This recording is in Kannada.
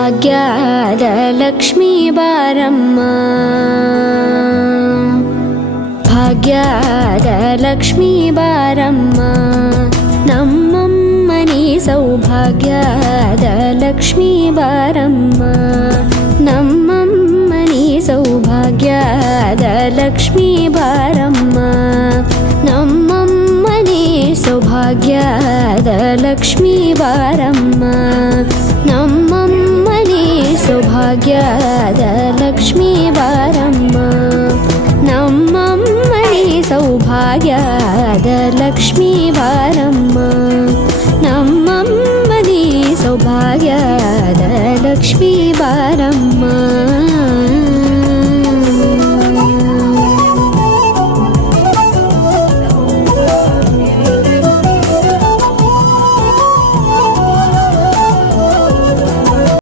ಸೌಭಾಗ್ಯದ ಲಕ್ಷ್ಮೀ ಬಾರಮ್ಮ ಭಾಗ್ಯದ ಲಕ್ಷ್ಮೀ ಬಾರಮ್ಮ ನಮ್ಮಮ್ಮನಿ ಸೌಭಾಗ್ಯದ ಲಕ್ಷ್ಮೀ ಬಾರಮ್ಮ ನಮ್ಮಮ್ಮನಿ ಸೌಭಾಗ್ಯದ ಲಕ್ಷ್ಮೀ ಬಾರಮ್ಮ ನಮ್ಮಮ್ಮನಿ ಸೌಭಾಗ್ಯದ ಲಕ್ಷ್ಮೀ ಬಾರಮ್ಮ ನಮ್ಮಮ್ಮನಿ ಸೌಭಾಗ್ಯದ ಲಕ್ಷ್ಮೀ ಬಾರಮ್ಮ ನಮ್ಮಮ್ಮನಿ ಸೌಭಾಗ್ಯದ ಲಕ್ಷ್ಮೀ ಬಾರಮ್ಮ ನಮ್ಮಮ್ಮನಿ ಸೌಭಾಗ್ಯದ ಲಕ್ಷ್ಮೀ ಬಾರಮ್ಮ